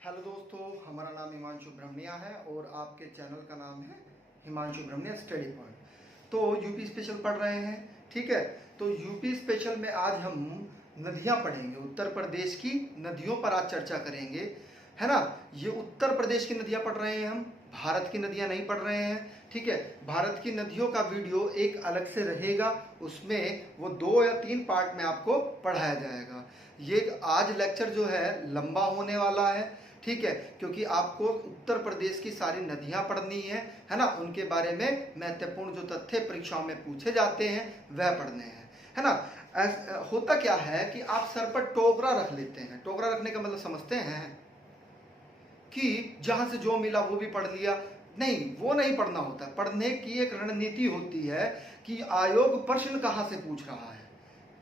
Hello दोस्तों, हमारा नाम हिमांशु ब्रह्मनिया है और आपके चैनल का नाम है हिमांशु ब्रह्मनिया स्टडी पॉइंट। तो यूपी स्पेशल पढ़ रहे हैं, ठीक है। तो यूपी स्पेशल में आज हम नदियां पढ़ेंगे, उत्तर प्रदेश की नदियों पर आज चर्चा करेंगे, है ना। ये उत्तर प्रदेश की नदियां पढ़ रहे हैं हम, भारत की नदियां नहीं पढ़ रहे हैं, ठीक है। भारत की नदियों का वीडियो एक अलग से रहेगा, उसमें वो 2 या 3 पार्ट में आपको पढ़ाया जाएगा। ये आज लेक्चर जो है लंबा होने वाला है, ठीक है, क्योंकि आपको उत्तर प्रदेश की सारी नदियां पढ़नी है ना। उनके बारे में महत्वपूर्ण जो तथ्य परीक्षाओं में पूछे जाते हैं वह पढ़ने हैं, है ना। होता क्या है कि आप सर पर टोकरा रख लेते हैं। टोकरा रखने का मतलब समझते हैं कि जहां से जो मिला वो भी पढ़ लिया। नहीं, वो नहीं पढ़ना होता। पढ़ने की एक रणनीति होती है कि आयोग प्रश्न कहां से पूछ रहा है,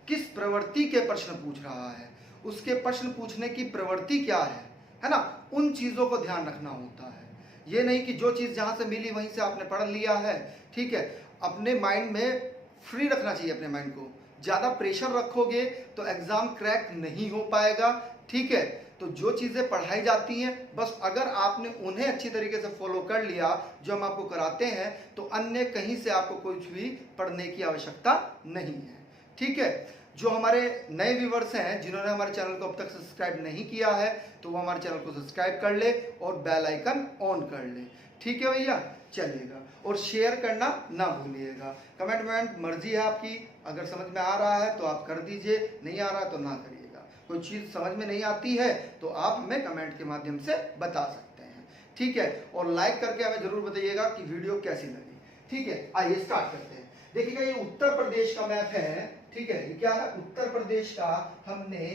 किस प्रवृत्ति के प्रश्न पूछ रहा है, उसके प्रश्न पूछने की प्रवृत्ति क्या है ना। उन चीजों को ध्यान रखना होता है। ये नहीं कि जो चीज जहां से मिली वहीं से आपने पढ़ लिया है, ठीक है। अपने माइंड में फ्री रखना चाहिए, अपने माइंड को। ज्यादा प्रेशर रखोगे तो एग्जाम क्रैक नहीं हो पाएगा, ठीक है। तो जो चीजें पढ़ाई जाती हैं, बस अगर आपने उन्हें अच्छी तरीके से फॉलो कर लिया जो हम आपको कराते हैं, तो अन्य कहीं से आपको कुछ भी पढ़ने की आवश्यकता नहीं है, ठीक है। जो हमारे नए व्यूवर्स हैं, जिन्होंने हमारे चैनल को अब तक सब्सक्राइब नहीं किया है, तो वो हमारे चैनल को सब्सक्राइब कर ले और बेल आइकन ऑन कर ले, ठीक है भैया। चलिएगा, और शेयर करना ना भूलिएगा। कमेंट मर्जी है आपकी, अगर समझ में आ रहा है तो आप कर दीजिए, नहीं आ रहा है तो ना करिएगा। कोई चीज समझ में नहीं आती है तो आप हमें कमेंट के माध्यम से बता सकते हैं, ठीक है। और लाइक करके हमें जरूर बताइएगा कि वीडियो कैसी लगी, ठीक है। आइए स्टार्ट करते हैं। देखिएगा, ये उत्तर प्रदेश का मैप है, ठीक है। ये क्या है? उत्तर प्रदेश का हमने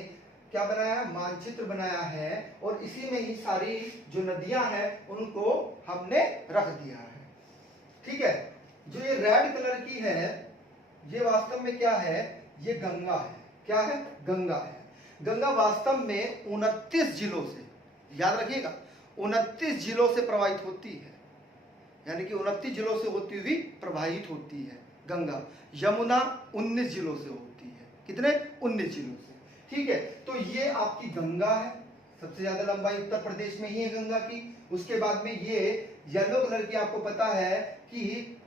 क्या बनाया है? मानचित्र बनाया है, और इसी में ही सारी जो नदियां हैं उनको हमने रख दिया है, ठीक है। जो ये रेड कलर की है, ये वास्तव में क्या है? ये गंगा है। क्या है? गंगा है। गंगा वास्तव में 29 जिलों से, याद रखिएगा, 29 जिलों से प्रवाहित होती है, यानी कि 29 जिलों से होती हुई प्रवाहित होती है गंगा। यमुना 19 जिलों से होती है। कितने? 19 जिलों से, ठीक है। तो ये आपकी गंगा है, सबसे ज्यादा लंबाई उत्तर प्रदेश में ही है गंगा की। उसके बाद में ये येलो कलर की आपको पता है कि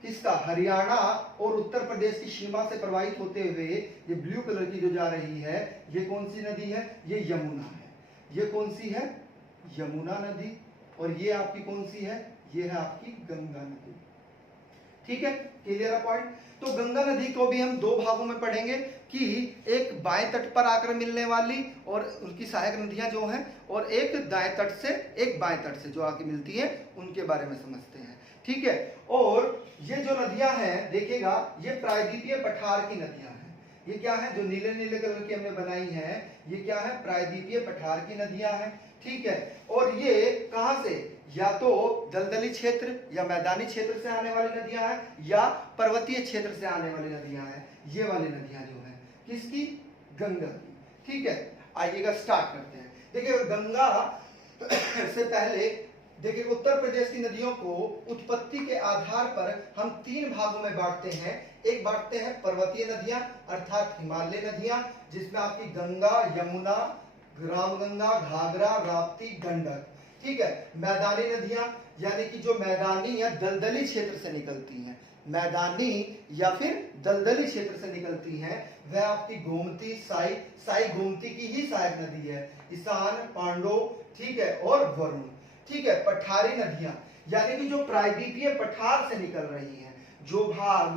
किसका? हरियाणा और उत्तर प्रदेश की सीमा से प्रवाहित होते हुए ये ब्लू कलर की जो जा रही है, ये कौन सी नदी है? ये यमुना है। ये कौन सी है? यमुना नदी। और ये आपकी कौन सी है? ये है आपकी गंगा नदी, ठीक है। क्लियर है पॉइंट? तो गंगा नदी को भी हम 2 भागों में पढ़ेंगे कि एक बाएं तट पर आकर मिलने वाली और उनकी सहायक नदियां जो हैं, और एक दाएं तट से, एक बाएं तट से जो आके मिलती हैं, उनके बारे में समझते हैं, ठीक है। और ये जो नदियां हैं, देखिएगा, ये प्रायद्वीपीय पठार की नदियां हैं। ये क्या है? जो नीले नीले कलर की हमने बनाई है, ये क्या है? प्रायद्वीपीय पठार की नदियां हैं, ठीक है। और ये कहां से? या तो दलदली क्षेत्र या मैदानी क्षेत्र से आने वाली नदियां हैं, या पर्वतीय क्षेत्र से आने वाली नदियां हैं। ये वाली नदियां जो है किसकी? गंगा की, ठीक है। आइएगा स्टार्ट करते हैं। देखिए, गंगा से पहले देखिए, उत्तर प्रदेश की नदियों को उत्पत्ति के आधार पर हम 3 भागों में बांटते हैं। एक बांटते हैं पर्वतीय नदियां, अर्थात हिमालय नदियां, जिसमें आपकी गंगा, यमुना, रामगंगा, घाघरा, राप्ती, गंडक, ठीक है। मैदानी नदियां, यानी कि जो मैदानी या दलदली क्षेत्र से निकलती हैं, मैदानी या फिर दलदली क्षेत्र से निकलती हैं, वह आपकी गोमती, साई गोमती की ही सहायक नदी है। ईशान, पांडव, ठीक है, और वरुण, ठीक है। पठारी नदियां, यानी कि जो प्रायद्वीपीय पठार से निकल रही हैं, जो भाग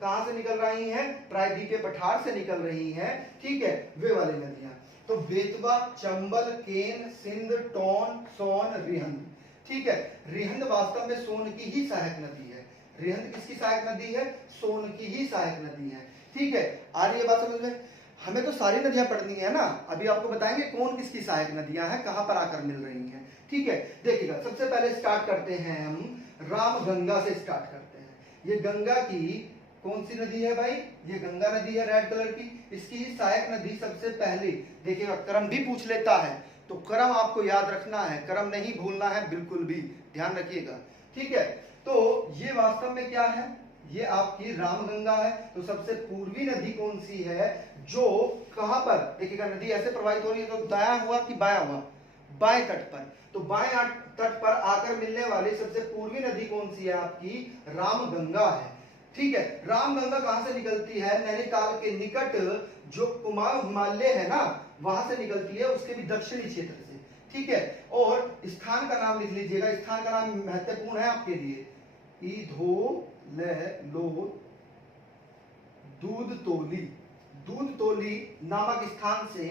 कहां से निकल रही हैं? प्रायद्वीपीय पठार से निकल रही हैं, ठीक है, वे वाली नदियां। तो बेतवा, चंबल, केन, सिंध, टोन, सोन, रिहंद, ठीक है। रिहंद वास्तव में सोन की ही सहायक नदी है। रिहंद किसकी सहायक नदी है? सोन की ही सहायक नदी है, ठीक है। आ रही है बात समझ में? हमें तो सारी नदियां पढ़नी है ना। अभी आपको बताएंगे कौन किसकी सहायक नदियां हैं, कहां पर आकर मिल रही हैं, ठीक है। देखिएगा, सबसे पहले स्टार्ट करते हैं हम रामगंगा से स्टार्ट करते हैं। ये गंगा की कौन सी नदी है भाई? ये गंगा नदी है, रेड कलर की। इसकी ही सहायक नदी सबसे पहले, देखिएगा, क्रम भी पूछ लेता है, तो क्रम आपको याद रखना है, क्रम नहीं भूलना है, बिल्कुल भी ध्यान रखिएगा, ठीक है। तो ये वास्तव में क्या है? ये आपकी रामगंगा है। तो सबसे पूर्वी नदी कौन सी है? जो कहां पर? देखिएगा, नदी ऐसे प्रवाहित हो रही है, तो दाया हुआ कि बाया हुआ? बाएं तट पर। तो बाएं तट पर आकर मिलने वाली सबसे पूर्वी नदी कौन सी है आपकी? रामगंगा है। ठीक है, रामगंगा कहां से निकलती है? नैनीताल के निकट जो कुमाऊं हिमालय है ना, वहां से निकलती है, उसके भी दक्षिणी क्षेत्र से। ठीक है, और स्थान का नाम लिख लीजिएगा, स्थान का नाम महत्वपूर्ण है आपके लिए। ईधोलेलो दूधतोली नामक स्थान से,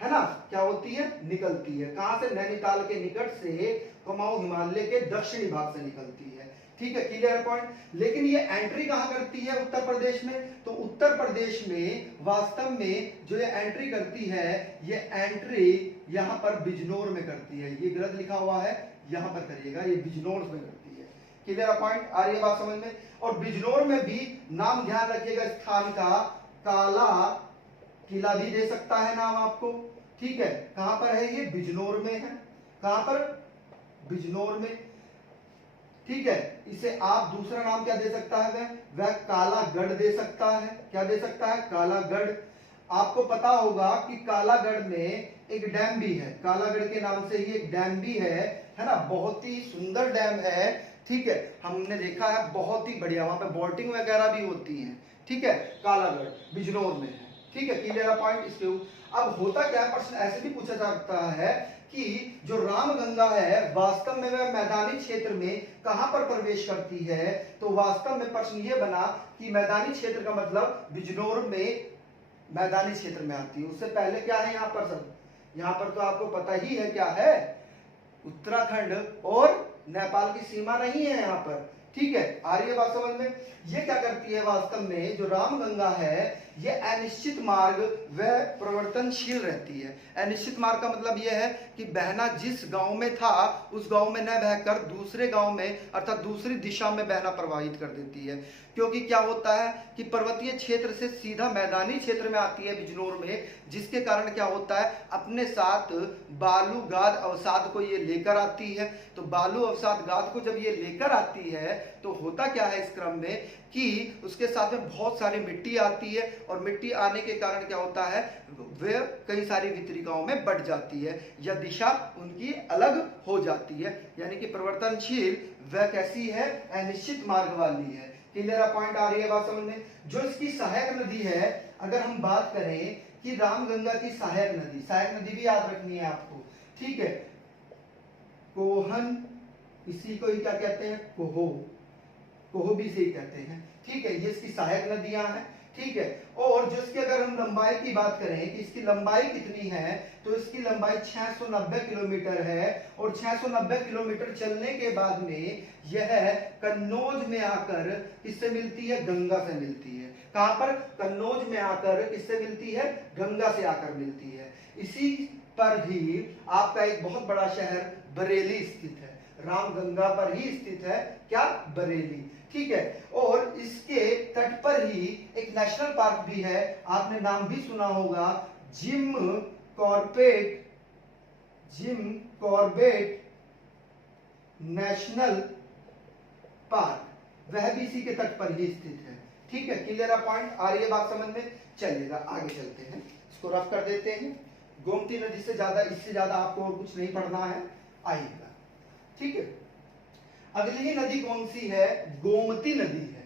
है ना, क्या होती है? निकलती है। कहां से? नैनीताल के निकट से, कुमाऊं हिमालय के दक्षिणी भाग से निकलती है। ठीक है, क्लियर पॉइंट। लेकिन ये एंट्री कहां करती है? उत्तर प्रदेश में। तो उत्तर प्रदेश में वास्तव में जो ये एंट्री करती है, ये एंट्री यहां पर बिजनौर में करती है। ये गलत लिखा हुआ है, यहां पर करिएगा, ये बिजनौर में करती है। क्लियर पॉइंट, आ रही है बात समझ में? और बिजनौर में भी नाम ध्यान रखिएगा स्थान का, काला किला भी दे सकता है नाम आपको। ठीक है, कहां पर है ये? बिजनौर में है। कहां पर? बिजनौर में। ठीक है, इसे आप दूसरा नाम क्या दे सकता है? वह कालागढ़ दे सकता है। क्या दे सकता है? कालागढ़। आपको पता होगा कि कालागढ़ में एक डैम भी है, कालागढ़ के नाम से ही एक डैम भी है ना, बहुत ही सुंदर डैम है। ठीक है, हमने देखा है, बहुत ही बढ़िया, वहां पे बोटिंग वगैरह भी होती है। ठीक है, कालागढ़ बिजनौर में है। ठीक है, क्लियर पॉइंट। इसके अब होता क्या है, प्रश्न ऐसे भी पूछा जाता है कि जो रामगंगा है वास्तव में वह मैदानी क्षेत्र में कहां पर प्रवेश करती है? तो वास्तव में प्रश्न ये बना कि मैदानी क्षेत्र का मतलब बिजनौर में मैदानी क्षेत्र में आती है। उससे पहले क्या है यहाँ पर? सब यहाँ पर तो आपको पता ही है क्या है, उत्तराखंड और नेपाल की सीमा नहीं है यहाँ पर। ठीक है, आ रही है बात समझ में? ये क्या करती है वास्तव में, जो रामगंगा है ये अनिश्चित मार्ग व परिवर्तनशील रहती है। अनिश्चित मार्ग का मतलब यह है कि बहना जिस गांव में था उस गांव में न बहकर दूसरे गांव में अर्थात दूसरी दिशा में बहना प्रवाहित कर देती है। क्योंकि क्या होता है कि पर्वतीय क्षेत्र से सीधा मैदानी क्षेत्र में आती है बिजनौर में, जिसके कारण क्या होता है, अपने साथ बालू गाद अवसाद को ये लेकर आती है। तो बालू अवसाद गाद को जब ये लेकर आती है तो होता क्या है इस क्रम में कि उसके साथ में बहुत सारी मिट्टी आती है, और मिट्टी आने के कारण क्या होता है, वे कई सारी वितरिकाओं में बढ़ जाती है या दिशा उनकी अलग हो जाती है। यानी कि परिवर्तनशील वह कैसी है? अनिश्चित मार्ग वाली है। क्लियर पॉइंट, आ रही है बात समझ में? जो इसकी सहायक नदी है, अगर हम बात करें कि रामगंगा की सहायक नदी भी याद रखनी है आपको। ठीक है, कोहन, इसी को ही क्या कहते हैं? कोहो भी से ही कहते हैं। ठीक है, ये इसकी सहायक नदियां हैं। ठीक है, और जो इसकी अगर हम लंबाई की बात करें कि इसकी लंबाई कितनी है, तो इसकी लंबाई 690 किलोमीटर है, और 690 किलोमीटर चलने के बाद में यह कन्नौज में आकर किससे मिलती है? गंगा से मिलती है। कहां पर? कन्नौज में आकर किससे मिलती है? गंगा से आकर मिलती है। इसी पर ही आपका एक बहुत बड़ा शहर बरेली स्थित है, रामगंगा पर ही स्थित है। क्या? बरेली। ठीक है, और इसके तट पर ही एक नेशनल पार्क भी है, आपने नाम भी सुना होगा, जिम कॉर्बेट नेशनल पार्क, वह भी इसी के तट पर ही स्थित है। ठीक है, क्लियर पॉइंट, आ रही है बात समझ में? चलिएगा आगे चलते हैं, इसको रफ कर देते हैं। गोमती नदी से ज्यादा, इससे ज्यादा आपको और कुछ नहीं पढ़ना है, आइएगा। ठीक है, अगली ही नदी कौन सी है? गोमती नदी है।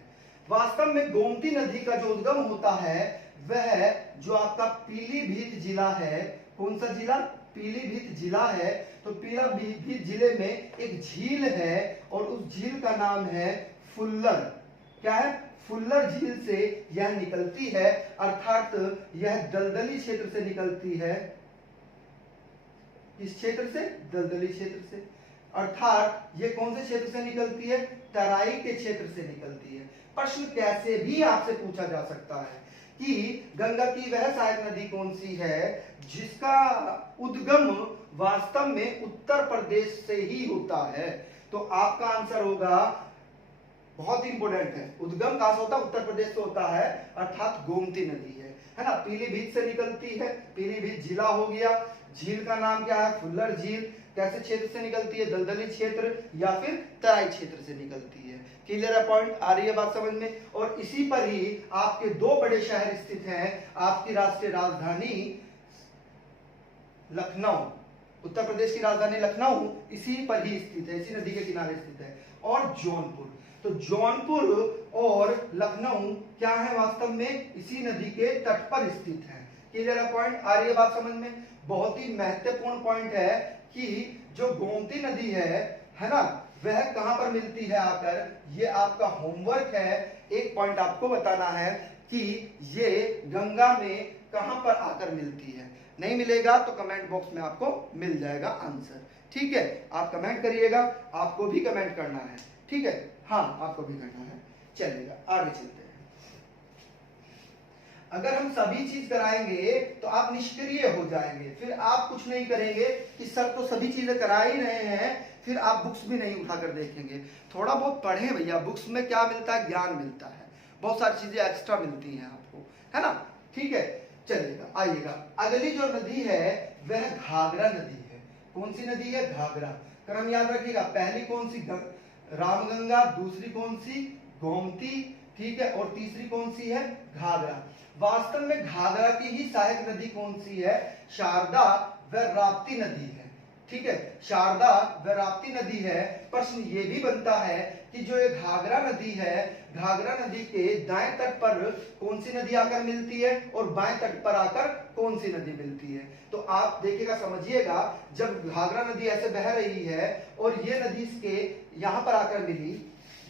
वास्तव में गोमती नदी का जो उद्गम होता है वह जो आपका पीलीभीत जिला है, कौन सा जिला? पीलीभीत जिला है। तो पीलीभीत जिले में एक झील है, और उस झील का नाम है फुल्लर। क्या है? फुल्लर झील से यह निकलती है, अर्थात यह दलदली क्षेत्र से निकलती है। किस क्षेत्र से? दलदली क्षेत्र से। अर्थात ये कौन से क्षेत्र से निकलती है? तराई के क्षेत्र से निकलती है। प्रश्न कैसे भी आपसे पूछा जा सकता है कि गंगा की वह सहायक नदी कौन सी है जिसका उद्गम वास्तव में उत्तर प्रदेश से ही होता है? तो आपका आंसर होगा, बहुत इंपोर्टेंट है, उद्गम कहां से होता है? उत्तर प्रदेश से होता है, अर्थात गोमती नदी है ना, पीलीभीत से निकलती है। पीलीभीत जिला हो गया, झील का नाम क्या है? फुल्लर झील। कैसे क्षेत्र से निकलती है? दलदली क्षेत्र या फिर तराई क्षेत्र से निकलती है। क्लियर पॉइंट, आ रही है बात समझ में? और इसी पर ही आपके दो बड़े शहर स्थित हैं, आपकी राष्ट्रीय राजधानी लखनऊ। उत्तर प्रदेश की राजधानी लखनऊ इसी पर ही स्थित है, इसी नदी के किनारे स्थित है। और जौनपुर, तो जौनपुर और लखनऊ क्या है वास्तव में इसी नदी के तट पर स्थित है। क्लियर है पॉइंट, आ रही है बात समझ में। बहुत ही महत्वपूर्ण पॉइंट है कि जो गोमती नदी है ना, वह कहां पर मिलती है आकर, ये आपका होमवर्क है। एक पॉइंट आपको बताना है कि ये गंगा में कहां पर आकर मिलती है। नहीं मिलेगा तो कमेंट बॉक्स में आपको मिल जाएगा आंसर, ठीक है। आप कमेंट करिएगा, आपको भी कमेंट करना है, ठीक है। हाँ, आपको भी करना है। चलेगा, आगे चलते हैं। अगर हम सभी चीज कराएंगे तो आप निष्क्रिय हो जाएंगे, फिर आप कुछ नहीं करेंगे कि सर तो सभी चीजें करा ही रहे हैं, फिर आप बुक्स भी नहीं उठाकर देखेंगे। थोड़ा बहुत पढ़ें भैया, बुक्स में क्या मिलता है, ज्ञान मिलता है, बहुत सारी चीजें एक्स्ट्रा मिलती हैं आपको, है ना, ठीक है। चलेगा, आइएगा। अगली जो नदी है वह घाघरा नदी है। कौन सी नदी है, घाघरा। क्रम याद रखिएगा, पहली कौन सी, रामगंगा, दूसरी कौन सी, गोमती, ठीक है, और तीसरी कौन सी है, घाघरा। वास्तव में घाघरा की ही सहायक नदी कौन सी है, शारदा व राप्ती नदी है, ठीक है। शारदा व राप्ती नदी है। प्रश्न ये भी बनता है कि जो ये घाघरा नदी है, घाघरा नदी के दाएं तट पर कौन सी नदी आकर मिलती है और बाएं तट पर आकर कौन सी नदी मिलती है। तो आप देखिएगा, समझिएगा, जब घाघरा नदी ऐसे बह रही है और ये नदी इसके यहां पर आकर मिली,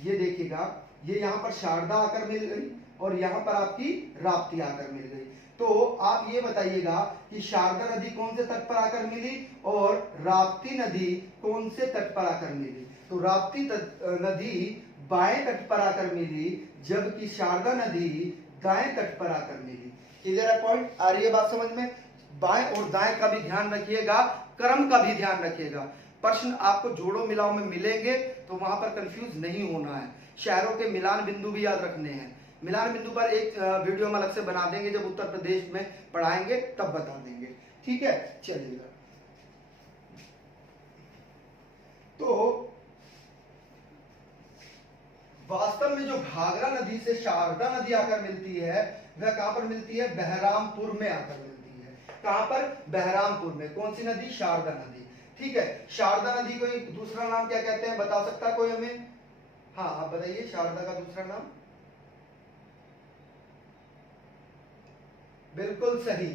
ये देखिएगा, ये यहां पर शारदा आकर मिल गई और यहां पर आपकी राप्ती आकर मिल गई। तो आप ये बताइएगा कि शारदा नदी कौन से तट पर आकर मिली और राप्ती नदी कौन से तट पर आकर मिली। तो राप्ती नदी बाएं तट पर आकर मिली, जबकि शारदा नदी दाएं तट पर आकर मिली। क्लियर है पॉइंट, आ रही है बात समझ में। बाएं और दाएं का भी ध्यान रखिएगा, क्रम का भी ध्यान रखिएगा। प्रश्न आपको जोड़ो मिलाओ में मिलेंगे तो वहां पर कंफ्यूज नहीं होना है। शहरों के मिलान बिंदु भी याद रखने हैं। मिलान बिंदु पर एक वीडियो हम अलग से बना देंगे, जब उत्तर प्रदेश में पढ़ाएंगे तब बता देंगे, ठीक है। चलिएगा, तो वास्तव में जो घाघरा नदी से शारदा नदी आकर मिलती है वह कहां पर मिलती है, बहरामपुर में आकर मिलती है। कहां पर, बहरामपुर में। कौन सी नदी, शारदा नदी, ठीक है। शारदा नदी को दूसरा नाम क्या कहते हैं, बता सकता है कोई हमें? हाँ, आप बताइए, शारदा का दूसरा नाम। बिल्कुल सही,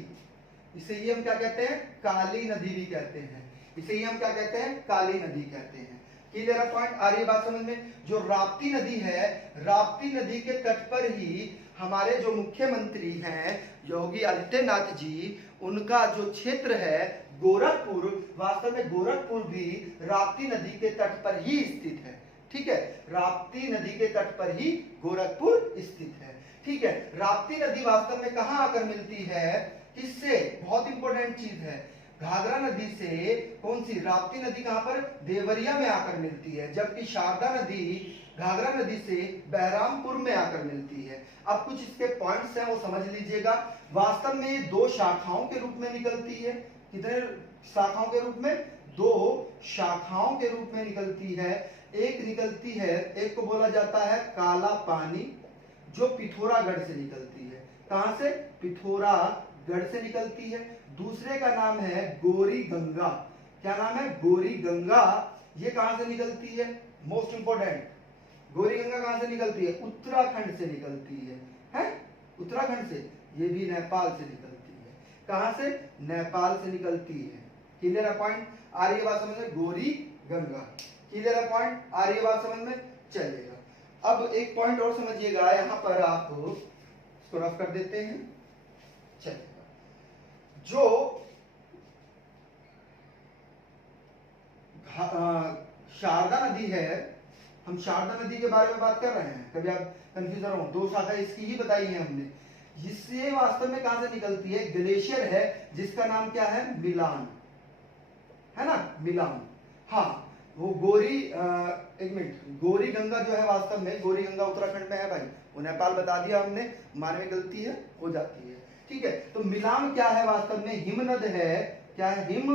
इसे ही हम क्या कहते हैं, काली नदी भी कहते हैं। इसे ही हम क्या कहते हैं, काली नदी कहते हैं। क्लियर है पॉइंट, आ रही है बात समझ में। जो राप्ती नदी है, राप्ती नदी के तट पर ही हमारे जो मुख्यमंत्री हैं योगी आदित्यनाथ जी, उनका जो क्षेत्र है गोरखपुर, वास्तव में गोरखपुर भी राप्ती नदी के तट पर ही स्थित है, ठीक है। राप्ती नदी के तट पर ही गोरखपुर स्थित है, ठीक है। राप्ती नदी वास्तव में कहां आकर मिलती है, किससे, बहुत इंपॉर्टेंट चीज है, घाघरा नदी से। कौन सी, राप्ती नदी कहां पर, देवरिया में आकर मिलती है, जबकि शारदा नदी घाघरा नदी से बहरामपुर में आकर मिलती है। अब कुछ इसके पॉइंट्स हैं, वो समझ लीजिएगा। वास्तव में ये दो शाखाओं के रूप में निकलती है। कितने शाखाओं के रूप में, दो शाखाओं के रूप में निकलती है। एक निकलती है, एक को बोला जाता है काला पानी, जो पिथौरागढ़ से निकलती है। कहां से, पिथौरागढ़ से निकलती है। दूसरे का नाम है गोरी गंगा। क्या नाम है, गोरी गंगा। ये कहां से निकलती है, मोस्ट इंपोर्टेंट, गोरी गंगा कहां से निकलती है, उत्तराखंड से निकलती है उत्तराखंड से। ये भी नेपाल से निकलती है। कहां से, नेपाल से निकलती है। क्लियर है पॉइंट, आ रही है बात समझ में, गोरी गंगा। क्लियर है पॉइंट, आ रही है बात समझ में। चलेगा, अब एक पॉइंट और समझिएगा, यहां पर आप इसको रफ कर देते हैं। चलिएगा, जो शारदा नदी है, हम शारदा नदी के बारे में बात कर रहे हैं, कभी आप कंफ्यूजन हो, दो शाखा इसकी ही बताई है हमने। इससे वास्तव में कहां से निकलती है, ग्लेशियर है जिसका नाम क्या है, मिलान, है ना, मिलान। हाँ, वो गोरी एक मिनट, गोरी गंगा जो है, वास्तव में गोरी गंगा उत्तराखंड में है भाई, वो नेपाल बता दिया हमने, हमारे में गलती है, हो जाती है, ठीक है। तो मिलान क्या है, वास्तव में हिमनद है। क्या है, हिम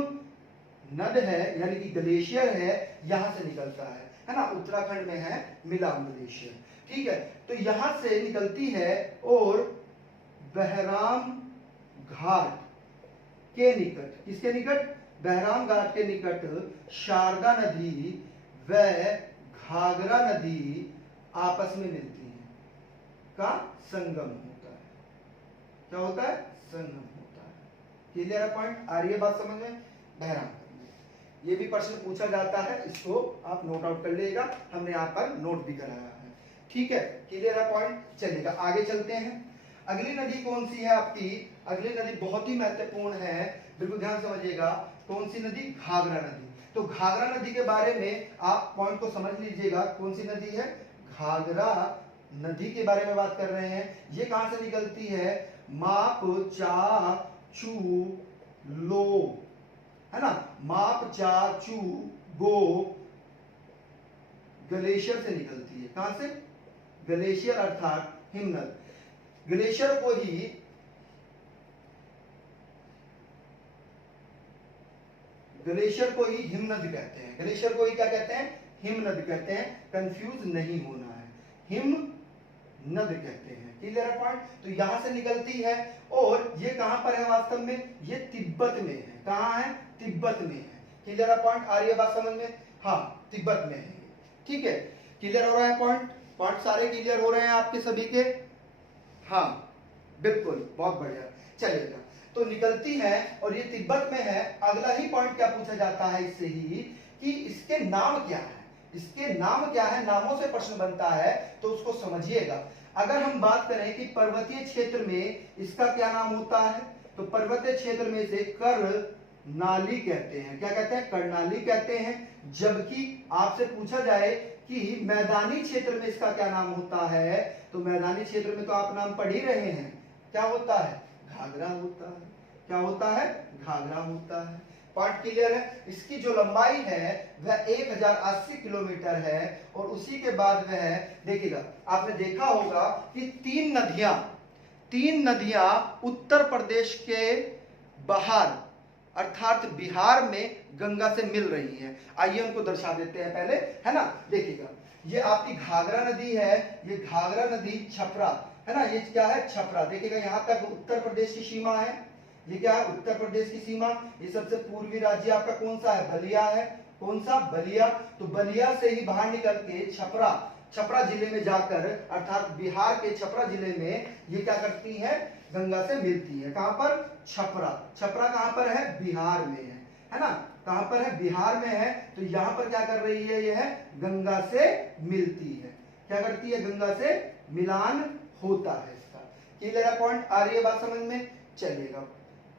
नद है, यानी कि ग्लेशियर है, यहां से निकलता है ना, उत्तराखंड में है मिलान ग्लेशियर, ठीक है। तो यहां से निकलती है और बहराम घाट के निकट, किसके निकट, बहराम घाट के निकट शारदा नदी व घाघरा नदी आपस में मिलती हैं का संगम होता है। क्या होता है? संगम होता है। क्लियर है पॉइंट? आ रही है बात समझ में? बहराम, ये भी प्रश्न पूछा जाता है, इसको आप नोट आउट कर लीजिएगा, हमने यहाँ पर नोट भी कराया है। ठीक है, क्लियर है पॉइंट? चलिएगा आगे चलते हैं। अगली नदी कौन सी है आपकी? अगली नदी बहुत ही महत्वपूर्ण है, बिल्कुल ध्यान समझिएगा। कौन सी नदी? घाघरा नदी। तो घाघरा नदी के बारे में आप पॉइंट को समझ लीजिएगा। कौन सी नदी है? घाघरा नदी के बारे में बात कर रहे हैं। ये कहां से निकलती है? माप चा चू लो, है ना, माप चा चू गो ग्लेशियर से निकलती है। कहां से? ग्लेशियर अर्थात हिमनद। ग्लेशियर को ही हिमनद कहते हैं। ग्लेशियर को ही क्या कहते हैं? हिमनद कहते हैं। कंफ्यूज नहीं होना है, हिमनद कहते हैं। क्लियर है पॉइंट? तो यहां से निकलती है और ये कहां पर है वास्तव में? ये तिब्बत में है। कहां है? तिब्बत में है। क्लियर है पॉइंट? आ रही है बात समझ में? हाँ, तिब्बत में है। ठीक है, क्लियर हो रहा है पॉइंट? पॉइंट सारे क्लियर हो रहे हैं आपके सभी के? हाँ बिल्कुल, बहुत बढ़िया। चलिएगा, तो निकलती है और ये तिब्बत में है। अगला ही पॉइंट क्या पूछा जाता है इससे ही कि इसके नाम क्या है? इसके नाम क्या है? नामों से प्रश्न बनता है, तो उसको समझिएगा। अगर हम बात करें कि पर्वतीय क्षेत्र में इसका क्या नाम होता है, तो पर्वतीय क्षेत्र में से कर्नाली कहते हैं। क्या कहते हैं? कर्नाली कहते हैं। जबकि आपसे पूछा जाए कि मैदानी क्षेत्र में इसका क्या नाम होता है, तो मैदानी क्षेत्र में तो आप नाम पढ़ ही रहे हैं, क्या होता है? घाघरा होता है। क्या होता है? घाघरा होता है। पॉइंट क्लियर है? इसकी जो लंबाई है वह 1080 किलोमीटर है और उसी के बाद वह देखिएगा, आपने देखा होगा कि तीन नदियां उत्तर प्रदेश के बाहर अर्थात बिहार में गंगा से मिल रही है। आइए उनको दर्शा देते हैं पहले, है ना। देखिएगा, ये आपकी घाघरा नदी है, ये घाघरा नदी छपरा, है ना, ये क्या है? छपरा। देखिएगा यहां तक उत्तर प्रदेश की सीमा है। ये क्या है? उत्तर प्रदेश की सीमा। ये सबसे पूर्वी राज्य आपका कौन सा है? बलिया है। कौन सा? बलिया। तो बलिया से ही बाहर निकल के छपरा जिले में जाकर अर्थात बिहार के छपरा जिले में ये क्या करती है? गंगा से मिलती है। कहां पर? छपरा। छपरा कहां पर है? बिहार में है ना। कहां पर है? बिहार में है। तो यहां पर क्या कर रही है? यह गंगा से मिलती है। क्या करती है? गंगा से मिलान होता है इसका। क्लियर है पॉइंट? आ रही है बात समझ में? चलिएगा,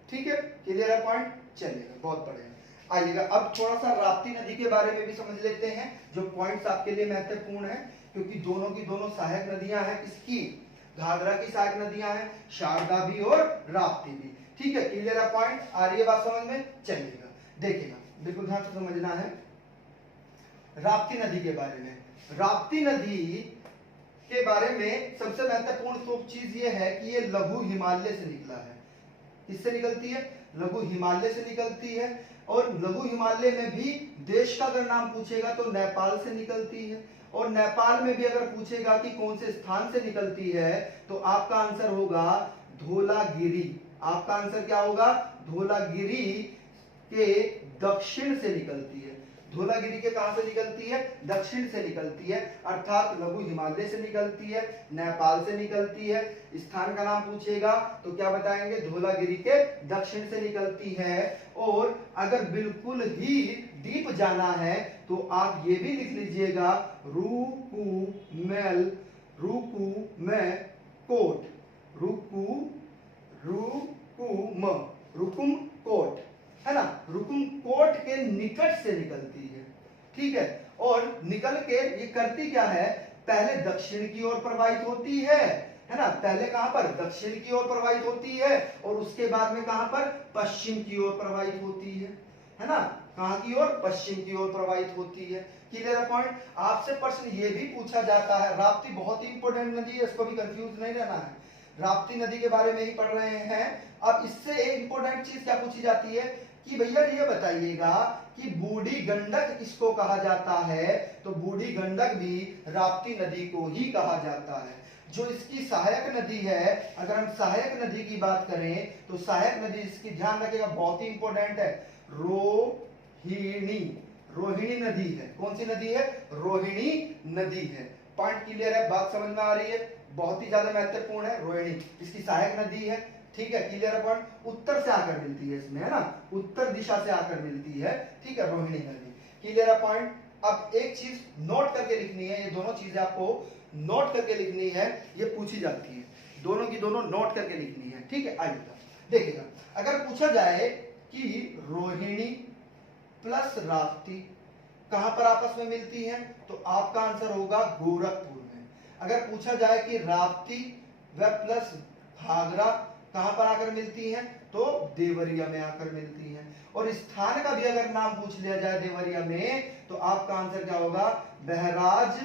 ठीक है, क्लियर है पॉइंट? चलिएगा, बहुत बढ़िया। आइएगा अब थोड़ा सा राप्ती नदी के बारे में भी समझ लेते हैं, जो पॉइंट्स आपके लिए महत्वपूर्ण है, क्योंकि दोनों की दोनों सहायक नदियां हैं। इसकी घाघरा की सहायक नदियां हैं, शारदा भी और राप्ती भी। ठीक है, क्लियर है पॉइंट? आ रही है बात समझ में? चलिएगा, देखिएगा, बिल्कुल ध्यान से समझना है राप्ती नदी के बारे में। राप्ती नदी के बारे में सबसे महत्वपूर्ण चीज ये है कि ये लघु हिमालय से निकला है। किससे निकलती है? लघु हिमालय से निकलती है। और लघु हिमालय में भी देश का अगर नाम पूछेगा तो नेपाल से निकलती है। और नेपाल में भी अगर पूछेगा कि कौन से स्थान से निकलती है, तो आपका आंसर होगा धौलागिरी। आपका आंसर क्या होगा? धौलागिरी के दक्षिण से निकलती है। धौलागिरी के कहां से निकलती है? दक्षिण से निकलती है, अर्थात लघु हिमालय से निकलती है, नेपाल से निकलती है। स्थान का नाम पूछेगा तो क्या बताएंगे? धौलागिरी के दक्षिण से निकलती है। और अगर बिल्कुल ही डीप जाना है तो आप ये भी लिख लीजिएगा रुकुमेल कोट, रुकुम कोट, है ना, रुकुम कोट के निकट से निकलती है। ठीक है, और निकल के ये करती क्या है? पहले दक्षिण की ओर प्रवाहित होती है ना। पहले कहां पर? दक्षिण की ओर प्रवाहित होती है और उसके बाद में कहां पर? पश्चिम की ओर प्रवाहित होती है ना। कहां की ओर? पश्चिम की ओर प्रवाहित होती है। Clear point? आपसे प्रश्न ये भी पूछा जाता है, राप्ती बहुत ही इंपॉर्टेंट नदी है, इसको भी कंफ्यूज नहीं रहना है। राप्ती नदी के बारे में ही पढ़ रहे हैं। अब इससे एक इंपॉर्टेंट चीज क्या पूछी जाती है कि भैया ये बताइएगा कि बूढ़ी गंडक किसको कहा जाता है? तो बूढ़ी गंडक भी राप्ती नदी को ही कहा जाता है। जो इसकी सहायक नदी है, अगर हम सहायक नदी की बात करें तो सहायक नदी इसकी ध्यान रखिएगा बहुत ही इंपॉर्टेंट है, रोहिणी। रोहिणी नदी है। कौन सी नदी है? रोहिणी नदी है। पॉइंट क्लियर है? बात समझ में आ रही है? बहुत ही ज्यादा महत्वपूर्ण है। रोहिणी इसकी सहायक नदी है। ठीक है, क्लियर है पॉइंट? उत्तर से आकर मिलती है इसमें, है ना, उत्तर दिशा से आकर मिलती है। ठीक है, रोहिणी नदी। क्लियर है पॉइंट? अब एक चीज नोट करके लिखनी है, ये दोनों चीजें आपको नोट करके लिखनी है, ये पूछी जाती है, दोनों की दोनों नोट करके लिखनी है। ठीक है, आइएगा देखिएगा, अगर पूछा जाए कि रोहिणी प्लस राप्ती कहां पर आपस में मिलती है, तो आपका आंसर होगा गोरखपुर में। अगर पूछा जाए कि राप्ती व प्लस घाघरा कहां पर आकर मिलती है, तो देवरिया में आकर मिलती है। और स्थान का भी अगर नाम पूछ लिया जाए देवरिया में, तो आपका आंसर क्या होगा? बहराज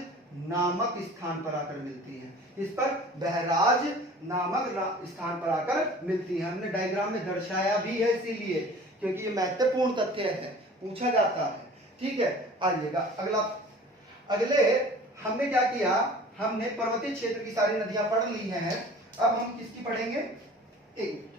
नामक स्थान पर आकर मिलती है। इस पर बहराज नामक स्थान पर आकर मिलती है। हमने डायग्राम में दर्शाया भी है इसीलिए, क्योंकि ये महत्वपूर्ण तथ्य है, पूछा जाता है। ठीक है, आइएगा अगले हमने क्या किया, हमने पर्वतीय क्षेत्र की सारी नदियां पढ़ ली हैं। अब हम किसकी पढ़ेंगे? एक मिनट,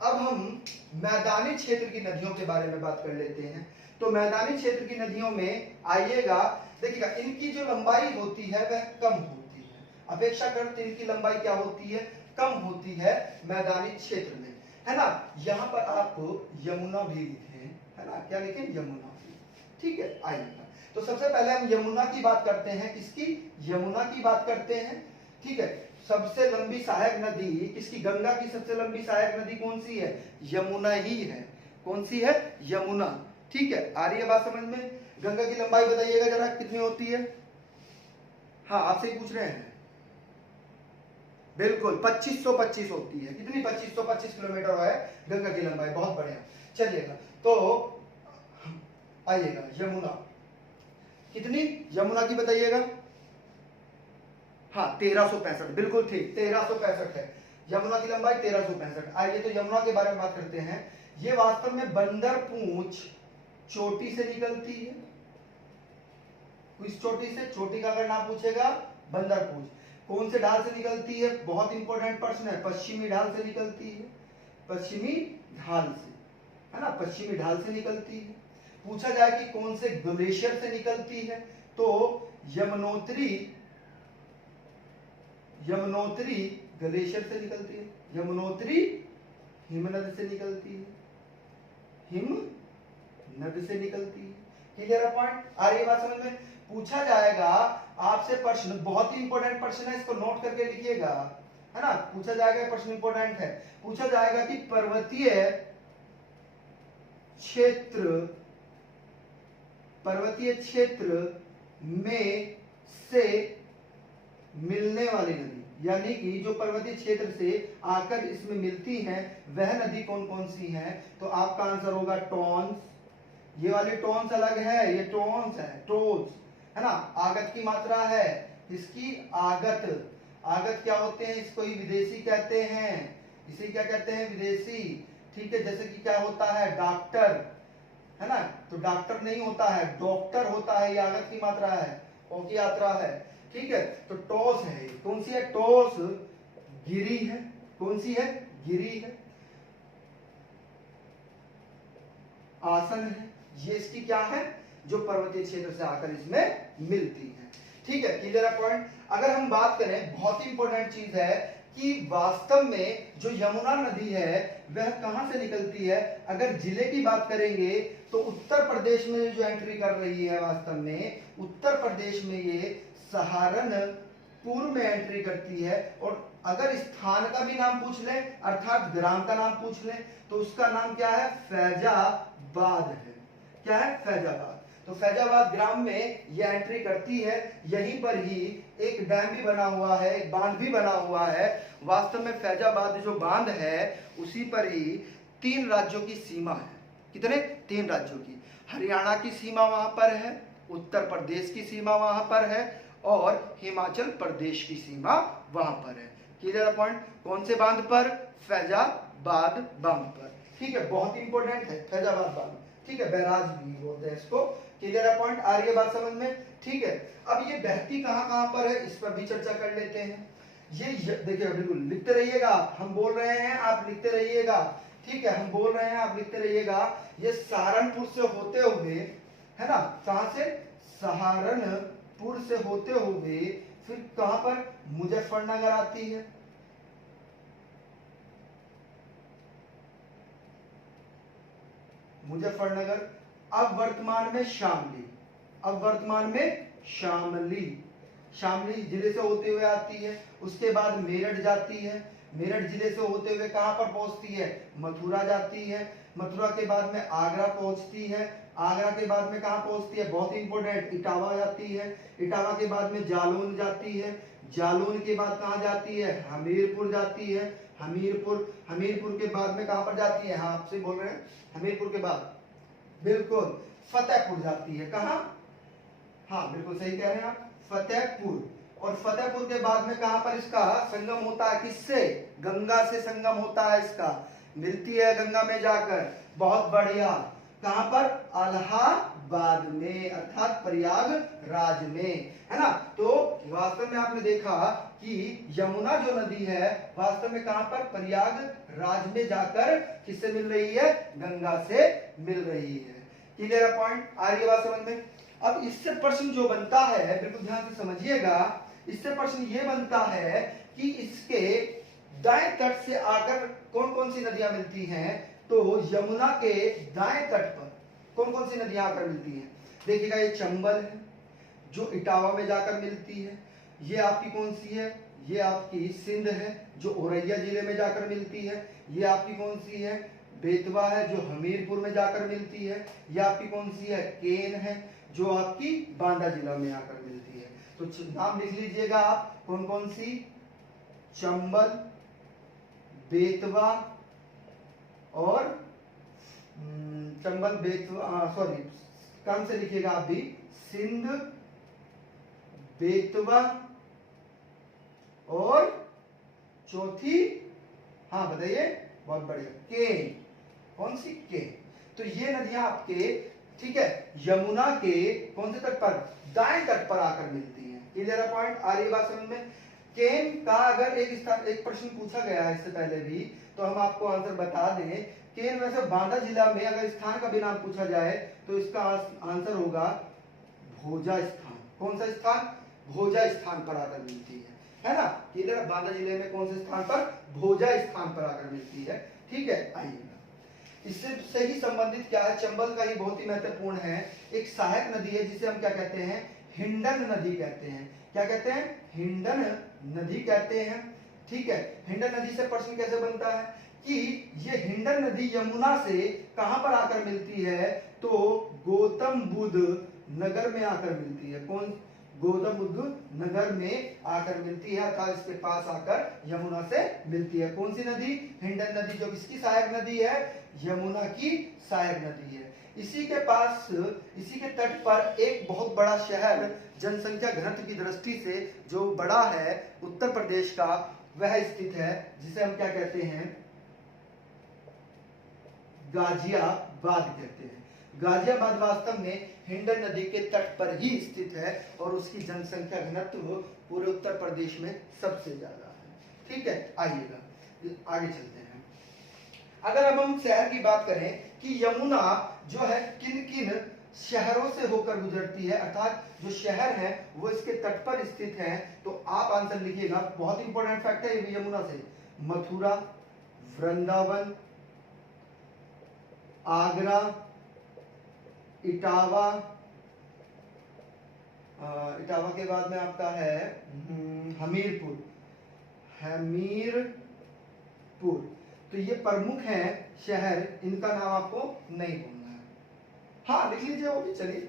अब हम मैदानी क्षेत्र की नदियों के बारे में बात कर लेते हैं। तो मैदानी क्षेत्र की नदियों में आइएगा, देखिएगा इनकी जो लंबाई होती है वह कम होती है। अपेक्षाकृत इनकी लंबाई क्या होती है? कम होती है मैदानी क्षेत्र में, है ना। यहाँ पर आपको यमुना भी लिखे, है ना, क्या लिखे? यमुना भी। ठीक है, आइएगा तो सबसे पहले हम यमुना की बात करते हैं। किसकी? यमुना की बात करते हैं। ठीक है, सबसे लंबी सहायक नदी किसकी? गंगा की सबसे लंबी सहायक नदी कौन सी है? यमुना ही है। कौन सी है? यमुना। ठीक है, आ रही है बात समझ में? गंगा की लंबाई बताइएगा जरा कितनी होती है? हाँ, आपसे ही पूछ रहे हैं। बिल्कुल 2525 होती है। कितनी? 2525 किलोमीटर है गंगा की लंबाई। बहुत बढ़िया, चलिएगा तो आइएगा यमुना कितनी? यमुना की बताइएगा। हाँ, 1365, बिल्कुल ठीक, 1365 है यमुना की लंबाई, 1365। आइए तो यमुना के बारे में बात करते हैं। ये वास्तव में बंदर पूंछ चोटी से निकलती है। किस चोटी से? चोटी का अगर नाम पूछेगा, बंदर पूंछ। कौन से ढाल से निकलती है? बहुत इंपॉर्टेंट प्रश्न है। पश्चिमी ढाल से निकलती है। पश्चिमी ढाल से, है ना, पश्चिमी ढाल से निकलती है। पूछा जाए कि कौन से ग्लेशियर से निकलती है, तो यमुनोत्री ग्लेशियर से निकलती है। यमुनोत्री हिमनद से निकलती है। हिमनद से निकलती है। क्लियर है पॉइंट? आ रही है बात समझ में? पूछा जाएगा आपसे प्रश्न, बहुत ही इंपॉर्टेंट प्रश्न है, इसको नोट करके लिखिएगा, है ना। पूछा जाएगा, प्रश्न इंपॉर्टेंट है। पूछा जाएगा कि पर्वतीय क्षेत्र में से मिलने वाली नदी, यानी कि जो पर्वतीय क्षेत्र से आकर इसमें मिलती हैं वह नदी कौन कौन सी हैं, तो आपका आंसर होगा टॉन्स। ये वाली टॉन्स अलग है, ये टॉन्स है, टोल्स, है ना। आगत की मात्रा है इसकी, आगत। आगत क्या होते हैं? इसको ही विदेशी कहते हैं। इसे क्या कहते हैं? विदेशी। ठीक है, जैसे कि क्या होता है? डॉक्टर, है ना, तो डॉक्टर नहीं होता है, डॉक्टर होता है। ये आगत की मात्रा है, ओ की यात्रा है। ठीक है, तो टॉस है। कौन सी है? टॉस गिरी है। कौन सी है? गिरी है। आसन है। ये इसकी क्या है? जो पर्वतीय क्षेत्र से आकर इसमें मिलती है। ठीक है, क्लियर है पॉइंट? अगर हम बात करें, बहुत ही इंपॉर्टेंट चीज है कि वास्तव में जो यमुना नदी है वह कहां से निकलती है। अगर जिले की बात करेंगे तो उत्तर प्रदेश में जो एंट्री कर रही है, वास्तव में उत्तर प्रदेश में ये सहारनपुर में एंट्री करती है। और अगर स्थान का भी नाम पूछ ले, अर्थात ग्राम का नाम पूछ ले, तो उसका नाम क्या है? फैजाबाद है। क्या है? फैजाबाद। तो फैजाबाद ग्राम में यह एंट्री करती है। यहीं पर ही एक डैम भी बना हुआ है, एक बांध भी बना हुआ है। वास्तव में फैजाबाद जो बांध है उसी पर ही 3 राज्यों की सीमा है। कितने? 3 राज्यों की। हरियाणा की सीमा वहां पर है, उत्तर प्रदेश की सीमा वहां पर है, और हिमाचल प्रदेश की सीमा वहां पर है। Clear point? कौन से बांध पर? फैजाबाद बांध पर। ठीक है, बहुत इंपॉर्टेंट है फैजाबाद बांध। ठीक है, बैराज भी बोलते हैं इसको। क्लियर है पॉइंट, आ रही है बात समझ में, ठीक है। अब ये बहती कहाँ कहाँ पर है इस पर भी चर्चा कर लेते हैं। ये देखिए बिल्कुल लिखते रहिएगा, हम बोल रहे हैं आप लिखते रहिएगा, ठीक है, हम बोल रहे हैं आप लिखते रहिएगा। ये सहारनपुर से होते हुए, है ना, कहां से, सहारनपुर से होते हुए फिर कहां पर, मुजफ्फरनगर आती है, मुजफ्फरनगर। अब वर्तमान में शामली, अब वर्तमान में शामली, शामली जिले से होते हुए आती है। उसके बाद मेरठ जाती है, मेरठ जिले से होते हुए कहां पर पहुंचती है, मथुरा जाती है। मथुरा के बाद में आगरा पहुंचती है, आगरा के बाद में कहां पहुंचती है, बहुत इंपॉर्टेंट, इटावा जाती है। इटावा के बाद में जालौन जाती है, जालौन के बाद कहां जाती है, हमीरपुर जाती है। हमीरपुर, हमीरपुर के बाद में कहां पर जाती है, हाँ आपसे बोल रहे हैं, हमीरपुर के बाद बिल्कुल फतेहपुर जाती है। कहां, हाँ बिल्कुल सही कह रहे हैं आप, फतेहपुर। और फतेहपुर के बाद में कहां पर इसका संगम होता है, किससे, गंगा से संगम होता है इसका, मिलती है गंगा में जाकर, बहुत बढ़िया। कहां पर, इलाहाबाद में, अर्थात प्रयागराज में, है ना। तो वास्तव में आपने देखा कि यमुना जो नदी है वास्तव में कहां पर, प्रयागराज में जाकर किससे मिल रही है, गंगा से मिल रही है। क्लियर है पॉइंट, आ रही है बात समझ में। अब इससे प्रश्न जो बनता है, बिल्कुल ध्यान से समझिएगा, इससे प्रश्न ये बनता है कि इसके दाएं तट से आकर कौन कौन सी नदियां मिलती हैं। तो यमुना के दाएं तट पर कौन कौन सी नदियां आकर मिलती हैं, देखिएगा, ये चंबल है जो इटावा में जाकर मिलती है। ये आपकी कौन सी है, ये आपकी सिंध है जो औरैया जिले में जाकर मिलती है। ये आपकी कौन सी है, बेतवा है जो हमीरपुर में जाकर मिलती है। ये आपकी कौन सी है, केन है जो आपकी बांदा जिला में आकर मिलती है। तो नाम लिख लीजिएगा आप, कौन कौन सी, चंबल, बेतवा और चंबल, बेतवा, सॉरी कम से लिखिएगा आप भी, सिंध, बेतवा और चौथी, हाँ बताइए, बहुत बढ़िया, केन, कौन सी, केन। तो ये नदियां आपके, ठीक है, यमुना के कौन से तट पर, दाएं तट पर आकर मिलती हैं। क्लियर है पॉइंट, आ रही बात समझ में। केन का अगर एक प्रश्न पूछा गया है इससे पहले भी, तो हम आपको आंसर बता दें। केन वैसे बांदा जिला में अगर स्थान का भी नाम पूछा जाए तो इसका आंसर होगा भोजा स्थान। कौन सा स्थान, भोजा स्थान पर आकर मिलती है ना। क्लियर, बांदा जिले में कौन से स्थान पर, भोजा स्थान पर आकर मिलती है, ठीक है। आइएगा, इससे ही संबंधित क्या है, चंबल का ही बहुत ही महत्वपूर्ण है, एक सहायक नदी है जिसे हम क्या कहते हैं, हिंडन नदी कहते हैं। क्या कहते हैं, हिंडन नदी कहते हैं, ठीक है। हिंडन नदी से प्रश्न कैसे बनता है कि ये हिंडन नदी यमुना से कहां पर आकर मिलती है, तो गौतम बुद्ध नगर में आकर मिलती है। कौन, गौतम बुद्ध नगर में आकर मिलती है, अर्थात इसके पास आकर यमुना से मिलती है। कौन सी नदी, हिंडन नदी, जो किसकी सहायक नदी है, यमुना की सहायक नदी है। इसी के पास, इसी के तट पर एक बहुत बड़ा शहर, जनसंख्या घनत्व की दृष्टि से जो बड़ा है उत्तर प्रदेश का, वह स्थित है, जिसे हम क्या कहते हैं, गाजियाबाद कहते हैं। गाजियाबाद वास्तव में हिंडन नदी के तट पर ही स्थित है और उसकी जनसंख्या घनत्व पूरे उत्तर प्रदेश में सबसे ज्यादा है, ठीक है। आइएगा आगे चलते हैं। अगर अब हम शहर की बात करें कि यमुना जो है किन किन शहरों से होकर गुजरती है, अर्थात जो शहर है वो इसके तट पर स्थित है, तो आप आंसर लिखिएगा, बहुत इंपॉर्टेंट फैक्ट है ये भी यमुना से, मथुरा, वृंदावन, आगरा, इटावा, इटावा के बाद में आपका है हमीरपुर, हमीरपुर। तो ये प्रमुख हैं शहर, इनका नाम आपको नहीं बोलना है, हाँ लिख लीजिए वो भी, चलिए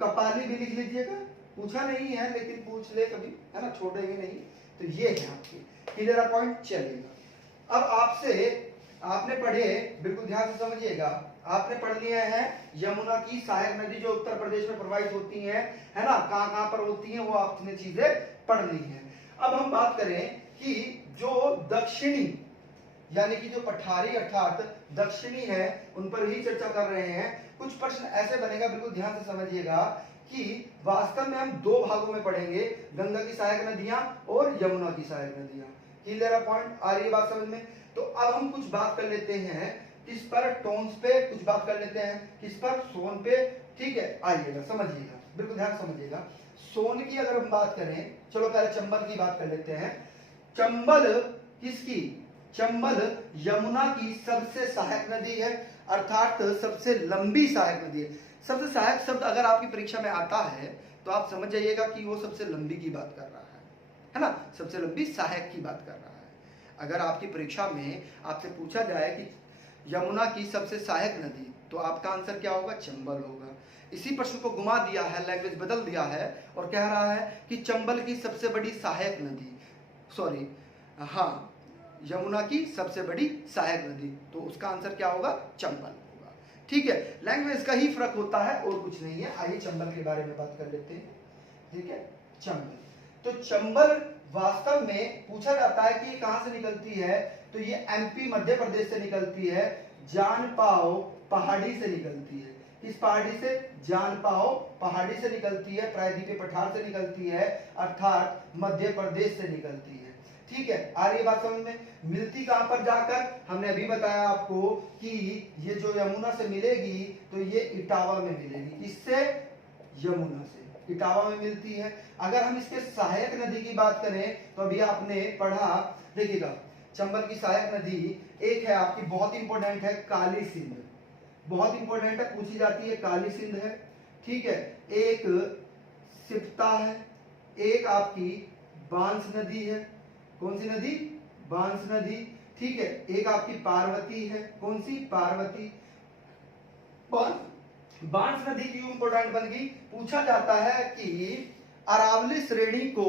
कपाली भी लिख लीजिएगा, पूछा नहीं है लेकिन पूछ ले कभी, है ना, छोड़ेंगे नहीं। तो ये है आपके, क्लियर पॉइंट, चलेगा। अब आपसे आपने पढ़े, बिल्कुल ध्यान से समझिएगा, आपने पढ़ लिए हैं यमुना की सहायक नदी जो उत्तर प्रदेश में प्रवाहित होती हैं, है ना, कहां कहां पर होती हैं वो आपने चीजें पढ़ ली हैं। अब हम बात करें कि जो दक्षिणी यानी कि जो पठारी अर्थात दक्षिणी है उन पर ही चर्चा कर रहे हैं। कुछ प्रश्न ऐसे बनेगा, बिल्कुल ध्यान से समझिएगा कि वास्तव में हम दो भागों में पढ़ेंगे, गंगा की सहायक नदियां और यमुना की सहायक नदियां। क्लियर पॉइंट आ रही है बात समझ में? तो अब हम कुछ बात कर लेते हैं किस पर, टोन्स पे कुछ बात कर लेते हैं, किस पर, सोन पे। ठीक है, आइएगा समझिएगा, बिल्कुल ध्यान समझिएगा। सोन की अगर हम बात करें, चलो पहले चंबल की बात कर लेते हैं। चंबल किसकी? चंबल यमुना की सबसे सहायक नदी है, अर्थात सबसे लंबी सहायक नदी है। सबसे सहायक शब्द अगर आपकी परीक्षा में आता है तो आप समझ जाइएगा कि वो सबसे लंबी की बात कर रहा है ना, सबसे लंबी सहायक की बात कर रहा है। अगर आपकी परीक्षा में आपसे पूछा जाए कि यमुना की सबसे सहायक नदी, तो आपका आंसर क्या होगा? चंबल होगा। इसी प्रश्न को घुमा दिया है, लैंग्वेज बदल दिया है और कह रहा है कि चंबल की सबसे बड़ी सहायक नदी, सॉरी हाँ, यमुना की सबसे बड़ी सहायक नदी, तो उसका आंसर क्या होगा? चंबल होगा। ठीक है, लैंग्वेज का ही फर्क होता है और कुछ नहीं है। आइए चंबल के बारे में बात कर लेते हैं। ठीक है, चंबल, तो चंबल वास्तव में पूछा जाता है कि कहां से निकलती है, तो ये एमपी मध्य प्रदेश से निकलती है, जानपाओ पहाड़ी से निकलती है। किस पहाड़ी से? जानपाओ पहाड़ी से निकलती है, प्रायद्वीपीय पठार से निकलती है, अर्थात मध्य प्रदेश से निकलती है। ठीक है, आ रही बात समझ में? मिलती कहां पर जाकर? हमने अभी बताया आपको कि ये जो यमुना से मिलेगी तो ये इटावा में मिलेगी। किससे? यमुना से इटावा में मिलती है। अगर हम इसके सहायक नदी की बात करें तो अभी आपने पढ़ा, देखिएगा चंबल की सहायक नदी एक है आपकी, बहुत इंपॉर्टेंट है, काली सिंध, बहुत इंपॉर्टेंट है, पूछी जाती है, काली सिंध है। ठीक है, एक सिप्ता है, एक आपकी बांस नदी है। कौन सी नदी? बांस नदी। ठीक है, एक आपकी पार्वती है। कौन सी? पार्वती। बांस नदी क्यों इंपॉर्टेंट बन गई? पूछा जाता है कि अरावली श्रेणी को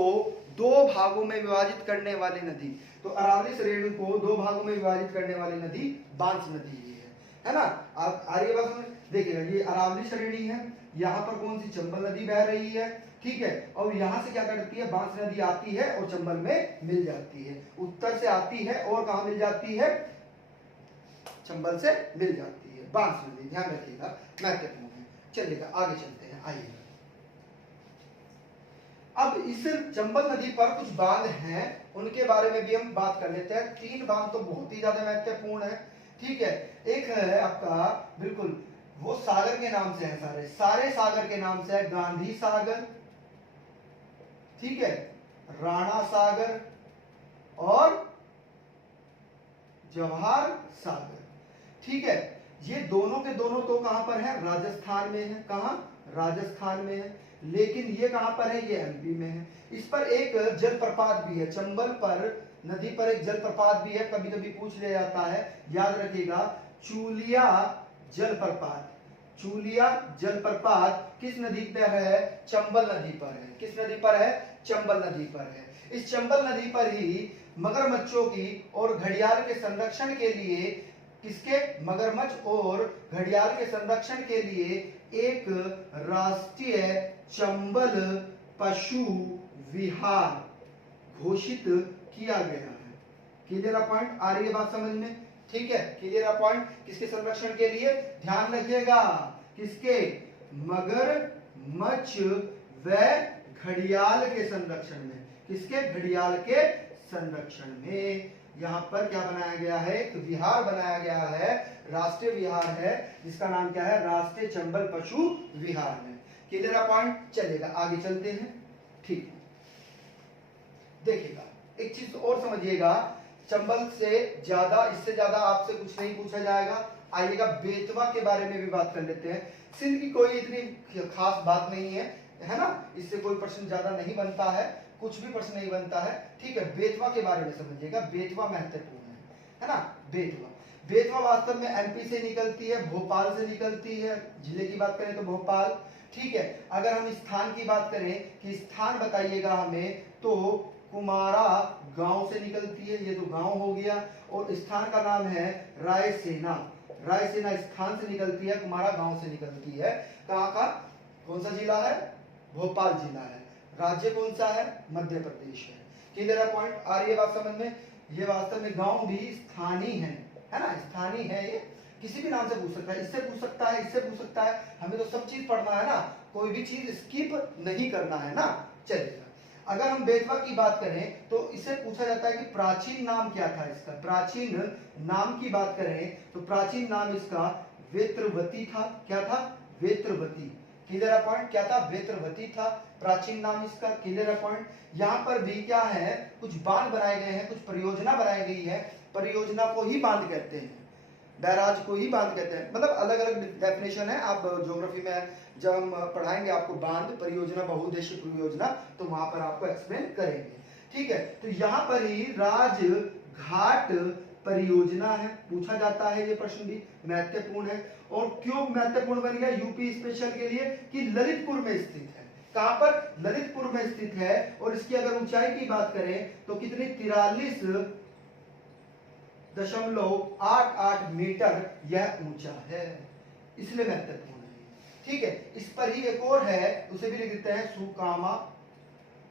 दो भागों में विभाजित करने वाली नदी, तो अरावली श्रेणी को दो भागों में विभाजित करने वाली नदी बांस नदी ही है ना। आप आर्य बात में देखिएगा, ये अरावली श्रेणी है, यहाँ पर कौन सी? चंबल नदी बह रही है। ठीक है, और यहां से क्या करती है? बांस नदी आती है और चंबल में मिल जाती है, उत्तर से आती है और कहां मिल जाती है? चंबल से मिल जाती है बांस नदी, ध्यान रखिएगा, महत्वपूर्ण है। चलिएगा आगे चलते हैं, आइए। अब इस चंबल नदी पर कुछ बांध हैं, उनके बारे में भी हम बात कर लेते हैं। तीन बांध तो बहुत ही ज्यादा महत्वपूर्ण है। ठीक है, एक है आपका, बिल्कुल वो सागर के नाम से है, सारे सागर के नाम से है, गांधी सागर, ठीक है, राणा सागर और जवाहर सागर। ठीक है, ये दोनों के दोनों तो कहां पर है? राजस्थान में है। कहां? राजस्थान में है। लेकिन ये कहां पर है? ये एमपी में है। इस पर एक जलप्रपात भी है, चंबल पर नदी पर एक जलप्रपात भी है, कभी कभी पूछ लिया जाता है, याद रखिएगा, चूलिया जलप्रपात। चूलिया जलप्रपात किस नदी पर है? चंबल नदी पर है। किस नदी पर है? चंबल नदी पर है। इस चंबल नदी पर ही मगरमच्छों की और घड़ियाल के संरक्षण के लिए, किसके? मगरमच्छ और घड़ियाल के संरक्षण के लिए एक राष्ट्रीय चंबल पशु विहार घोषित किया गया है। क्लियर पॉइंट आ रही है बात समझ में? ठीक है, क्लियर पॉइंट, किसके संरक्षण के लिए? ध्यान रखिएगा, किसके? मगरमच्छ व घड़ियाल के संरक्षण में। किसके? घड़ियाल के संरक्षण में। यहाँ पर क्या बनाया गया है? एक विहार बनाया गया है, राष्ट्रीय विहार है, जिसका नाम क्या है? राष्ट्रीय चंबल पशु विहार है। Clear point? चलेगा आगे चलते हैं। ठीक, देखिएगा एक चीज और समझिएगा, चंबल से ज्यादा, इससे ज्यादा आपसे कुछ नहीं पूछा जाएगा। आइएगा बेतवा के बारे में भी बात कर लेते हैं। सिंध की कोई इतनी खास बात नहीं है ना, इससे कोई प्रश्न ज्यादा नहीं बनता है, कुछ भी प्रश्न नहीं बनता है। ठीक है, बेतवा के बारे में समझिएगा, बेतवा महत्वपूर्ण है ना। बेतवा, बेतवा वास्तव में एमपी से निकलती है, भोपाल से निकलती है। जिले की बात करें तो भोपाल। ठीक है, अगर हम स्थान की बात करें कि स्थान बताइएगा हमें, तो कुमारा गांव से निकलती है, ये तो गांव हो गया, और स्थान का नाम है रायसेना। रायसेना स्थान से निकलती है, कुमारा गांव से निकलती है। कहां का? कौन सा जिला है? भोपाल जिला है। राज्य कौन सा है? मध्य प्रदेश है। क्लियर पॉइंट आ रही है बात समझ में? ये वास्तव में गांव भी स्थानीय है ना, स्थानीय है। ये किसी भी नाम से पूछ सकता है, इससे पूछ सकता है, इससे पूछ सकता है, हमें तो सब चीज पढ़ना है ना, कोई भी चीज स्किप नहीं करना है ना। चलिए अगर हम बेतवा की बात करें तो इसे पूछा जाता है कि प्राचीन नाम क्या था इसका। प्राचीन नाम की बात करें तो प्राचीन नाम इसका वेत्रवती था। क्या था? वेत्रवती। Clear point? क्या था? वेत्रवती था प्राचीन नाम इसका। Clear point? यहाँ पर भी क्या है, कुछ बांध बनाए गए हैं, कुछ परियोजना बनाई गई है। परियोजना को ही बांध कहते हैं, बैराज को ही बांध कहते हैं। मतलब अलग अलग डेफिनेशन है, आप ज्योग्राफी में जब हम पढ़ाएंगे आपको बांध, परियोजना, बहुउद्देशीय परियोजना, तो वहां पर आपको एक्सप्लेन करेंगे। ठीक है, तो यहाँ पर ही राजघाट परियोजना है, पूछा जाता है, ये प्रश्न भी महत्वपूर्ण है। और क्यों महत्वपूर्ण बन गया यूपी स्पेशल के लिए? कि ललितपुर में स्थित है। कहां पर? ललितपुर में स्थित है। और इसकी अगर ऊंचाई की बात करें तो कितनी? 43.88 मीटर यह ऊंचा है, इसलिए महत्वपूर्ण है। ठीक है, इस पर ही एक और है, उसे भी लिख देते हैं सुकामा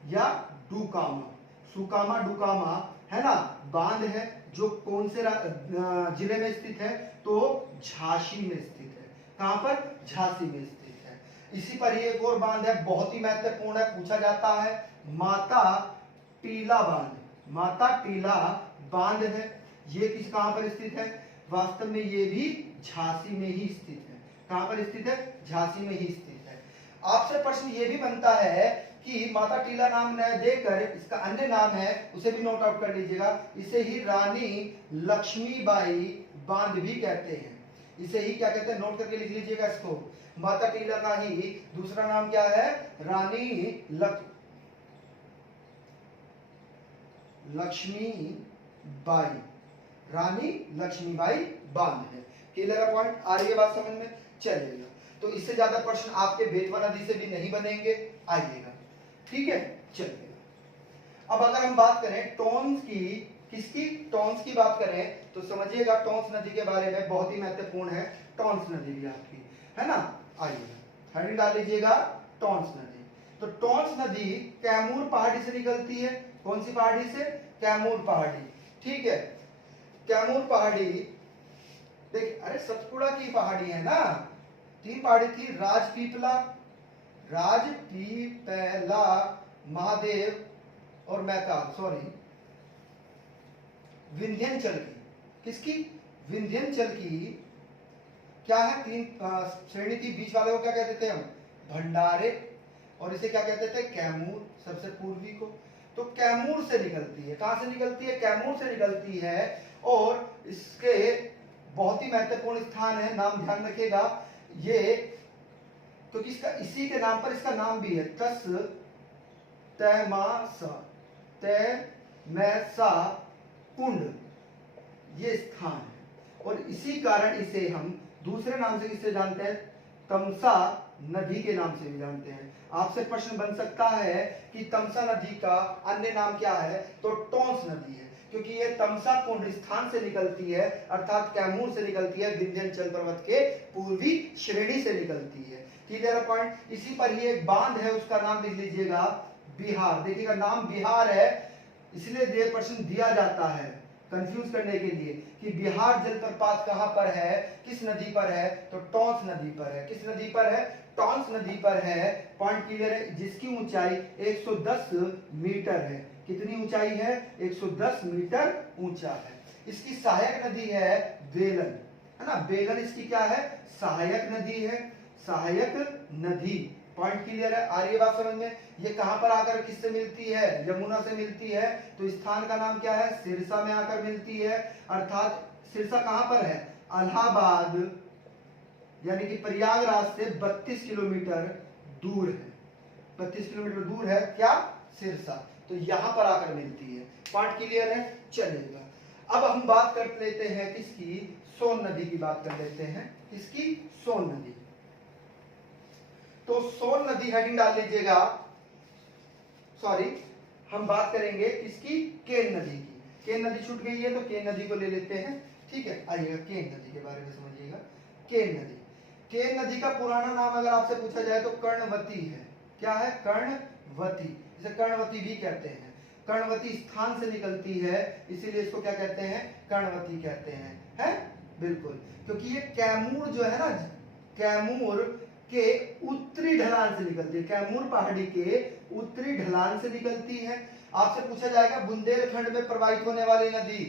या डुकामा। सुकामा डुकामा है ना, बांध है जो कौन से जिले में स्थित है? तो झांसी में स्थित है। कहां पर? झांसी में स्थित है। इसी पर ही एक और बांध है, बहुत ही महत्वपूर्ण है, पूछा जाता है, माता टीला बांध। माता टीला बांध है, ये किस कहां पर स्थित है? वास्तव में ये भी झांसी में ही स्थित है। कहां पर स्थित है? झांसी में ही स्थित है। आपसे प्रश्न ये भी बनता है कि माता टीला नाम न देकर इसका अन्य नाम है, उसे भी नोट आउट कर लीजिएगा। इसे ही रानी लक्ष्मीबाई बांध भी कहते हैं। इसे ही क्या कहते हैं? नोट करके लिख लीजिएगा इसको। माता टीला का ही दूसरा नाम क्या है? रानी लक्ष्मीबाई। रानी लक्ष्मीबाई बांध है। Clear point? आ रही है बात समझ में? चलिएगा, तो इससे ज्यादा प्रश्न आपके बेतवा नदी से भी नहीं बनेंगे, आइएगा। ठीक है, चलिएगा। अब अगर हम बात करें टोन्स की, किसकी? टोन्स की बात करें तो समझिएगा टोन्स नदी के बारे में, बहुत ही महत्वपूर्ण है टोन्स नदी भी आपकी, है ना। आइएगा, हेडिंग डाल लीजिएगा टोन्स नदी। तो टोन्स नदी कैमूर पहाड़ी से निकलती है। कौन सी पहाड़ी से? कैमूर पहाड़ी। ठीक है, कैमूर पहाड़ी, देख, अरे सतपुड़ा की पहाड़ी है ना, 3 पहाड़ी थी, राजपीपला, महादेव और मैकाल, सॉरी, विंध्याचल की। किसकी? विंध्याचल की। क्या है? 3 श्रेणी थी, बीच वाले को क्या कहते थे हम? भंडारे। और इसे क्या कहते थे? कैमूर, सबसे पूर्वी को। तो कैमूर से निकलती है। कहां से निकलती है? कैमूर से निकलती है। और इसके बहुत ही महत्वपूर्ण स्थान है, नाम ध्यान रखिएगा ये, क्योंकि इसका इसी के नाम पर इसका नाम भी है, तस तैमैसा कुंड, ये स्थान है। और इसी कारण इसे हम दूसरे नाम से किससे जानते हैं? तमसा नदी के नाम से भी जानते हैं। आपसे प्रश्न बन सकता है कि तमसा नदी का अन्य नाम क्या है? तो टोंस नदी है, क्योंकि ये तमसा कुंड स्थान से निकलती है, अर्थात कैमूर से निकलती है, विंध्याचल पर्वत के पूर्वी श्रेणी से निकलती है। Clear point? इसी पर ही एक बांध है, उसका नाम लिख लीजिएगा बिहार। देखिएगा नाम बिहार है, इसलिए ये प्रश्न दिया जाता है कंफ्यूज करने के लिए कि बिहार जलप्रपात कहां पर है, किस नदी पर है? तो टोंस नदी पर है। किस नदी पर है? टोंस नदी पर है। पॉइंट क्लियर है? जिसकी ऊंचाई 110 मीटर है। कितनी ऊंचाई है? 110 मीटर ऊंचा है। इसकी सहायक नदी है बेलन, है ना। बेलन इसकी क्या है? सहायक नदी है, सहायक नदी। पॉइंट क्लियर है? आ रही है बात समझ में? ये कहां पर आकर किससे मिलती है? यमुना से मिलती है। तो स्थान का नाम क्या है? सिरसा में आकर मिलती है। अर्थात सिरसा कहां पर है? इलाहाबाद यानी कि प्रयागराज से 32 किलोमीटर दूर है। 32 किलोमीटर दूर है क्या? सिरसा। तो यहां पर आकर मिलती है। पॉइंट क्लियर है? चलेगा। अब हम बात कर लेते हैं किसकी? सोन नदी की बात कर लेते हैं। किसकी? सोन नदी। तो सोन नदी हेडिंग डाल लीजिएगा, सॉरी, हम बात करेंगे किसकी? केन नदी की। केन नदी छूट गई है तो केन नदी को ले लेते हैं। ठीक है, आइएगा केन नदी के बारे में समझिएगा। केन नदी, केन नदी का पुराना नाम अगर आपसे पूछा जाए तो कर्णवती है। क्या है? कर्णवती, इसे कर्णवती भी कहते हैं। कर्णवती स्थान से निकलती है, इसीलिए इसको क्या कहते हैं, कर्णवती कहते हैं, बिल्कुल। क्योंकि ये कैमूर जो है ना, कैमूर के उत्तरी ढलान से निकलती है, कैमूर पहाड़ी के उत्तरी ढलान से निकलती है। आपसे पूछा जाएगा बुंदेलखंड में प्रवाहित होने वाली नदी,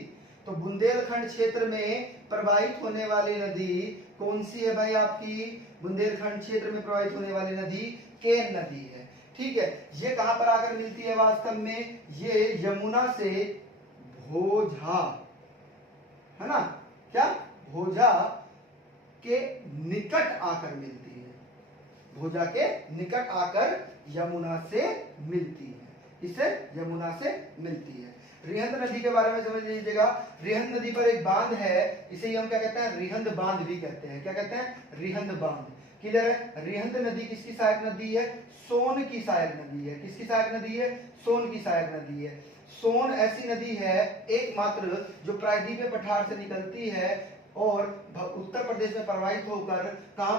तो बुंदेलखंड क्षेत्र में प्रवाहित होने वाली नदी कौन सी है भाई, आपकी बुंदेलखंड क्षेत्र में प्रवाहित होने वाली नदी केन नदी है, ठीक है। ये कहां पर आकर मिलती है वास्तव में, ये यमुना से भोजा, है ना, क्या भोजा के निकट आकर मिलती है, भोजा के निकट आकर यमुना से मिलती है, इसे यमुना से मिलती है। रिहंद नदी के बारे में समझ लीजिएगा, रिहंद नदी पर एक बांध है, इसे हम क्या कहते हैं, रिहंद बांध भी कहते हैं, क्या कहते हैं, रिहंद बांध। क्लियर है। रिहंद नदी किसकी सहायक नदी है, सोन की सहायक नदी है, किसकी सहायक नदी है, सोन की सहायक नदी है। सोन ऐसी नदी है एकमात्र जो प्रायद्वीपीय पठार से निकलती है और उत्तर प्रदेश में प्रवाहित होकर कहां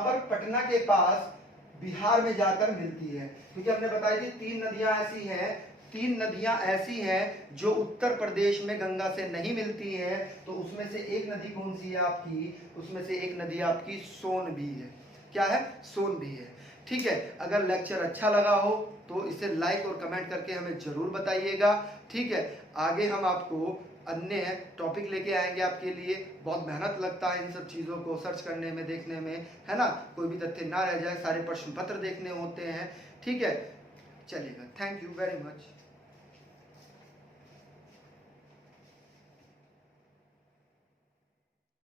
पर पटना के पास बिहार में जाकर मिलती है। क्योंकि हमने बताई थी तीन नदियां ऐसी हैं जो उत्तर प्रदेश में गंगा से नहीं मिलती हैं, तो उसमें से एक नदी कौन सी है आपकी, उसमें से एक नदी आपकी सोन भी है, क्या है, सोन भी है, ठीक है। अगर लेक्चर अच्छा लगा हो तो इसे लाइक और कमेंट करके हमें जरूर बताइएगा, ठीक है। आगे हम आपको अन्य टॉपिक लेके आएंगे आपके लिए। बहुत मेहनत लगता है इन सब चीज़ों को सर्च करने में, देखने में, है ना, कोई भी तथ्य ना रह जाए, सारे प्रश्न पत्र देखने होते हैं, ठीक है। चलिएगा, थैंक यू वेरी मच।